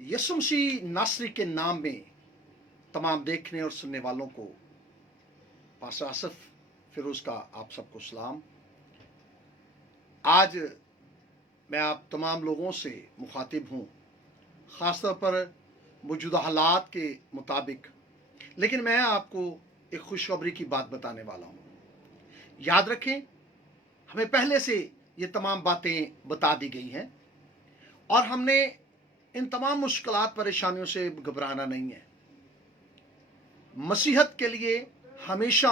यीशु मसीह नासरी के नाम में तमाम देखने और सुनने वालों को पास्टर आसिफ फिरोज का आप सबको सलाम। आज मैं आप तमाम लोगों से मुखातिब हूँ, ख़ासतौर पर मौजूदा हालात के मुताबिक, लेकिन मैं आपको एक खुशखबरी की बात बताने वाला हूँ। याद रखें, हमें पहले से ये तमाम बातें बता दी गई हैं और हमने इन तमाम मुश्किलात परेशानियों से घबराना नहीं है। मसीहत के लिए हमेशा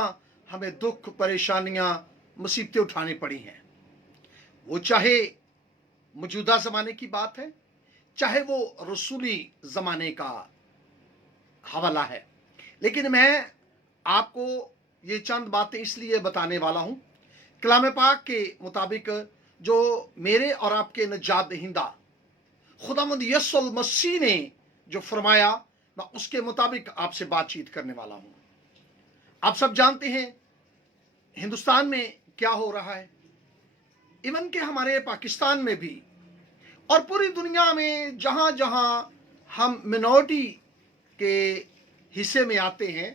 हमें दुख, परेशानियां, मुसीबतें उठानी पड़ी हैं। वो चाहे मौजूदा ज़माने की बात है, चाहे वो रसूली ज़माने का हवाला है। लेकिन मैं आपको ये चंद बातें इसलिए बताने वाला हूँ, कलाम पाक के मुताबिक जो मेरे और आपके नजात दहिंदा खुदावंद यीशु मसीह ने जो फरमाया, मैं उसके मुताबिक आपसे बातचीत करने वाला हूं। आप सब जानते हैं हिंदुस्तान में क्या हो रहा है, इवन के हमारे पाकिस्तान में भी और पूरी दुनिया में जहां जहां हम मिनॉरिटी के हिस्से में आते हैं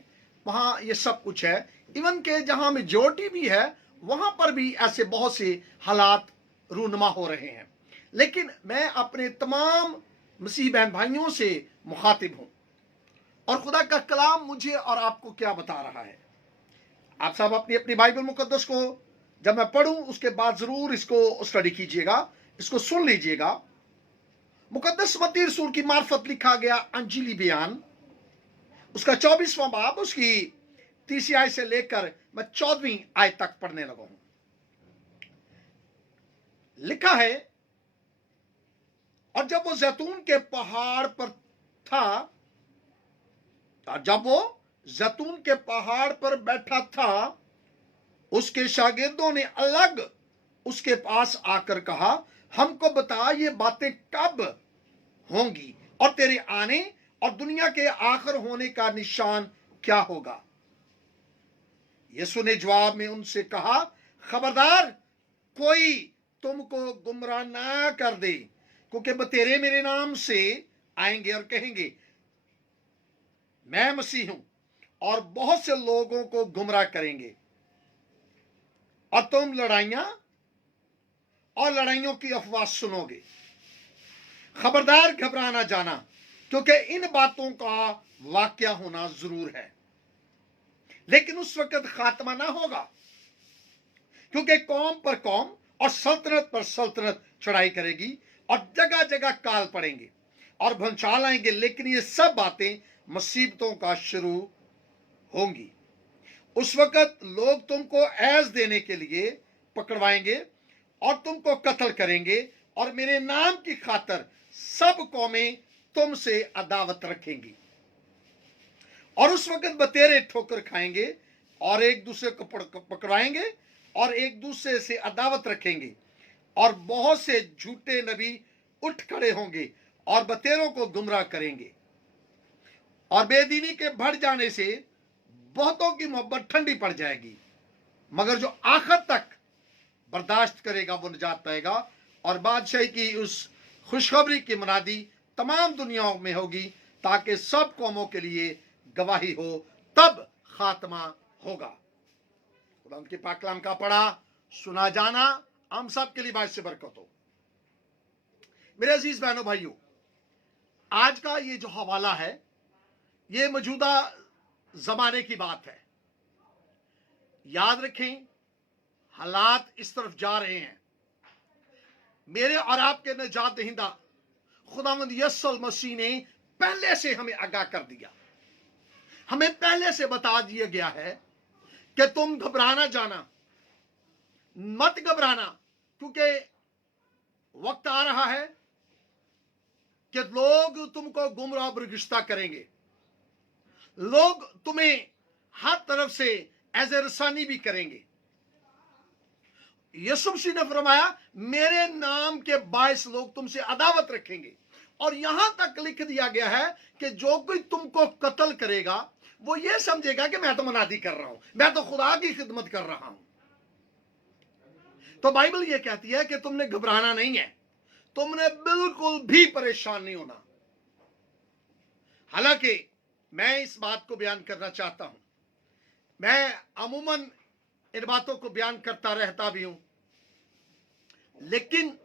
वहां ये सब कुछ है। इवन के जहां मेजॉरिटी भी है वहां पर भी ऐसे बहुत से हालात रूनुमा हो रहे हैं। लेकिन मैं अपने तमाम मसीह बहन भाइयों से मुखातिब हूं और खुदा का कलाम मुझे और आपको क्या बता रहा है। आप सब अपनी अपनी बाइबल मुकद्दस को जब मैं पढ़ूं उसके बाद जरूर इसको स्टडी कीजिएगा, इसको सुन लीजिएगा। मुकद्दस मत्ती रसूल की मार्फत लिखा गया अंजीली बयान, उसका 24वां बाब, उसकी 30वीं आयत से लेकर मैं 14वीं आयत तक पढ़ने लगा हूं। लिखा है, और जब वो जैतून के पहाड़ पर था, जब वो जैतून के पहाड़ पर बैठा था, उसके शागिर्दों ने अलग उसके पास आकर कहा, हमको बता ये बातें कब होंगी और तेरे आने और दुनिया के आखिर होने का निशान क्या होगा। यीशु ने जवाब में उनसे कहा, खबरदार कोई तुमको गुमराह ना कर दे, क्योंकि बतेरे मेरे नाम से आएंगे और कहेंगे मैं मसीह हूं और बहुत से लोगों को गुमराह करेंगे, और तुम लड़ाइयां और लड़ाइयों की अफवाह सुनोगे। खबरदार घबरा ना जाना, क्योंकि इन बातों का वाकया होना जरूर है, लेकिन उस वक्त खात्मा ना होगा, क्योंकि कौम पर कौम और सल्तनत पर सल्तनत चढ़ाई करेगी और जगह जगह काल पड़ेंगे और भंचाल आएंगे। लेकिन ये सब बातें मुसीबतों का शुरू होंगी। उस वक्त लोग तुमको ऐस देने के लिए पकड़वाएंगे और तुमको कत्ल करेंगे, और मेरे नाम की खातिर सब कौमें तुमसे अदावत रखेंगी। और उस वक्त बतेरे ठोकर खाएंगे और एक दूसरे को पकड़वाएंगे और एक दूसरे से अदावत रखेंगे, और बहुत से झूठे नबी उठ खड़े होंगे और बतेरों को गुमराह करेंगे, और बेदीनी के बढ़ जाने से बहुतों की मोहब्बत ठंडी पड़ जाएगी, मगर जो आखिर तक बर्दाश्त करेगा वो निजात पाएगा। और बादशाही की उस खुशखबरी की मुनादी तमाम दुनियाओं में होगी, ताकि सब कौमों के लिए गवाही हो, तब खात्मा होगा। खुदा उनके पाक कलाम का पढ़ा सुना जाना हम सब के लिए बाइस से बरकत हो। मेरे अजीज बहनों भाइयों, आज का ये जो हवाला है ये मौजूदा जमाने की बात है। याद रखें, हालात इस तरफ जा रहे हैं। मेरे और आपके नजात दहिंदा खुदावंद यीशु मसीह ने पहले से हमें आगाह कर दिया, हमें पहले से बता दिया गया है कि तुम घबराना जाना, मत घबराना, क्योंकि वक्त आ रहा है कि लोग तुमको गुमराह बरगिश्ता करेंगे, लोग तुम्हें हर तरफ से एज़रसानी भी करेंगे। यीशु मसीह ने फरमाया, मेरे नाम के बायस लोग तुमसे अदावत रखेंगे, और यहां तक लिख दिया गया है कि जो कोई तुमको कत्ल करेगा वो ये समझेगा कि मैं तो मुनादी कर रहा हूं, मैं तो खुदा की खिदमत कर रहा हूं। तो बाइबल ये कहती है कि तुमने घबराना नहीं है, तुमने बिल्कुल भी परेशान नहीं होना। हालांकि मैं इस बात को बयान करना चाहता हूं, मैं अमूमन इन बातों को बयान करता रहता भी हूं, लेकिन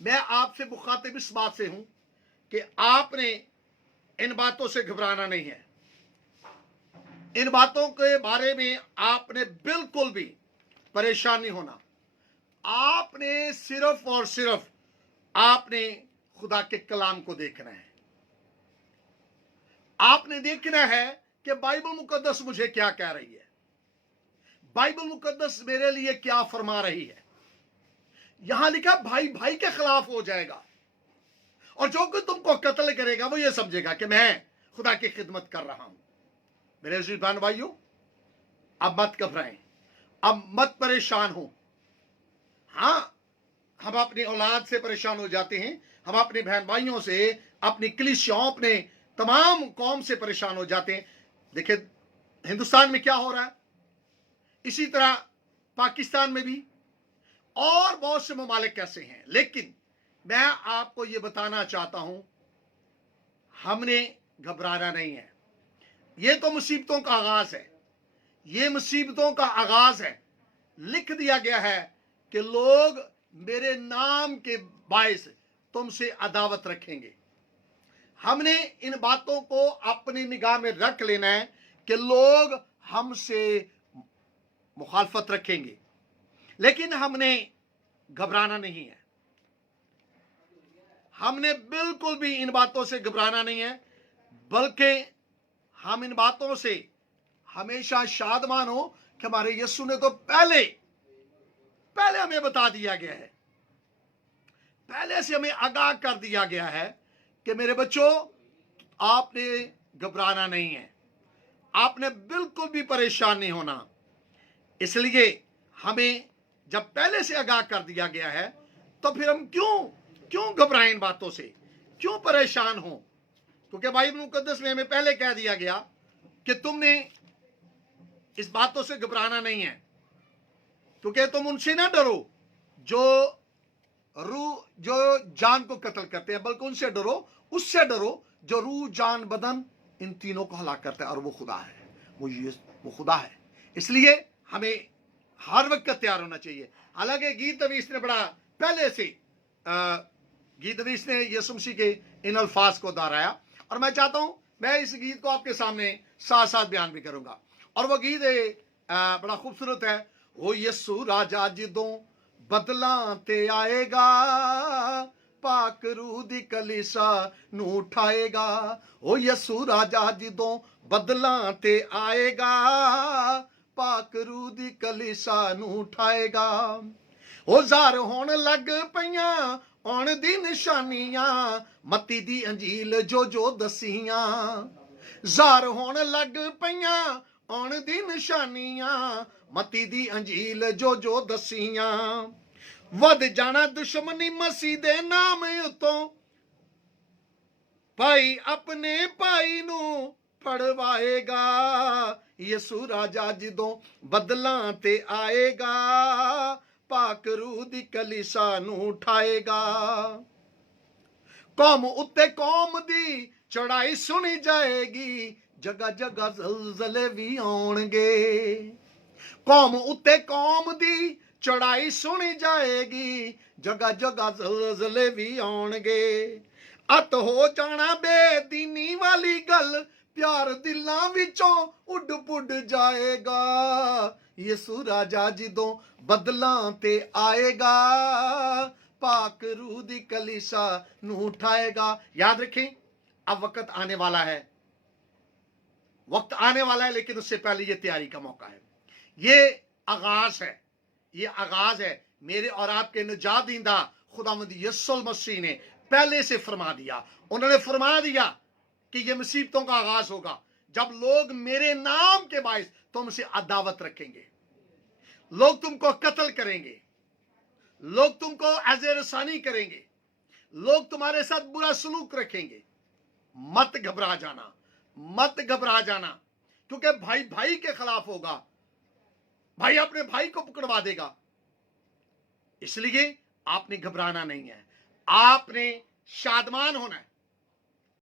मैं आपसे मुखातिब इस बात से हूं कि आपने इन बातों से घबराना नहीं है। इन बातों के बारे में आपने बिल्कुल भी परेशान नहीं होना। आपने सिर्फ और सिर्फ आपने खुदा के कलाम को देखना है। आपने देखना है कि बाइबल मुकद्दस मुझे क्या कह रही है, बाइबल मुकद्दस मेरे लिए क्या फरमा रही है। यहां लिखा भाई भाई के खिलाफ हो जाएगा, और जो कोई तुमको कत्ल करेगा वो ये समझेगा कि मैं खुदा की खिदमत कर रहा हूं। मेरे अजीज बहन भाइयों, अब मत घबराएं, अब मत परेशान हो। हां, हम अपनी औलाद से परेशान हो जाते हैं, हम अपने बहन भाइयों से, अपनी कलीसियाओं, अपने तमाम कौम से परेशान हो जाते हैं। देखिए हिंदुस्तान में क्या हो रहा है, इसी तरह पाकिस्तान में भी और बहुत से ममालिक कैसे हैं। लेकिन मैं आपको यह बताना चाहता हूं, हमने घबराना नहीं है। यह तो मुसीबतों का आगाज है, यह मुसीबतों का आगाज है। लिख दिया गया है कि लोग मेरे नाम के बायस तुमसे अदावत रखेंगे। हमने इन बातों को अपनी निगाह में रख लेना है कि लोग हमसे मुखालफत रखेंगे, लेकिन हमने घबराना नहीं है। हमने बिल्कुल भी इन बातों से घबराना नहीं है, बल्कि हम इन बातों से हमेशा शादमान हो कि हमारे यीशु ने तो पहले हमें बता दिया गया है, पहले से हमें आगाह कर दिया गया है कि मेरे बच्चों, आपने घबराना नहीं है, आपने बिल्कुल भी परेशान नहीं होना। इसलिए हमें जब पहले से आगाह कर दिया गया है, तो फिर हम क्यों घबराएं इन बातों से, क्यों परेशान हो? क्योंकि बाइबल मुकद्दस में हमें पहले कह दिया गया कि तुमने इस बातों से घबराना नहीं है, क्योंकि तुम उनसे ना डरो जो जान को कत्ल करते हैं, बल्कि उनसे डरो, उससे डरो जो रूह जान बदन इन तीनों को हलाक करता है, और वो खुदा है, वो खुदा है। इसलिए हमें हर वक्त तैयार होना चाहिए। हालांकि गीत नवीस ने बड़ा पहले से गीत नवीस ने यीशु मसीह के इन अल्फाज को दोहराया, और मैं चाहता हूं मैं इस गीत को आपके सामने साथ साथ बयान भी करूंगा। और वो गीत बड़ा खूबसूरत है। ओ यीशु राजा जिदों बदला ते आएगा, पाक रूह दी कलीसा नू उठाएगा। ओ यीशु राजा जिदों बदला ते आएगा, पाक रूह दी कलीसा नू उठाएगा। ओ जार होण लग पईयां आउण दी निशानियां, मत्ती दी अंजील जो दसियां। जार होण लग पईयां आउण दी निशानियां, मत्ती दी अंजील जो दसियां। वध जाना दुश्मनी मसीह दे नाम उतों, भाई अपने भाई नू फड़वाएगा। यीशु राजा जिदों बदलां ते आएगा, पाक रूह दी कलीसा नू उठाएगा। कौम उत्ते कौम दी चढ़ाई सुनी जाएगी, जगह जगह ज़लज़ले भी आउणगे। कौम उत्ते कौम दी चढ़ाई सुनी जाएगी, जगह जगह ज़लज़ले भी आउणगे। अत हो जाना बेदीनी वाली गल, प्यार दिलां विचों उड पुड जाएगा। यीशु राजा जिदों बदलां ते आएगा, पाक रूह दी कलीसा नू उठाएगा। याद रखें, अब वक्त आने वाला है, वक्त आने वाला है, लेकिन उससे पहले ये तैयारी का मौका है। ये आगाज है, ये आगाज है। मेरे और आपके निजात दींदा खुदावंद यीशु मसीह ने पहले से फरमा दिया। उन्होंने फरमा दिया कि ये मुसीबतों का आगाज होगा जब लोग मेरे नाम के बायस तुमसे अदावत रखेंगे, लोग तुमको कत्ल करेंगे, लोग तुमको एज़े रसानी करेंगे, लोग तुम्हारे साथ बुरा सलूक रखेंगे। मत घबरा जाना, मत घबरा जाना, क्योंकि भाई भाई के खिलाफ होगा, भाई अपने भाई को पकड़वा देगा। इसलिए आपने घबराना नहीं है, आपने शादमान होना है।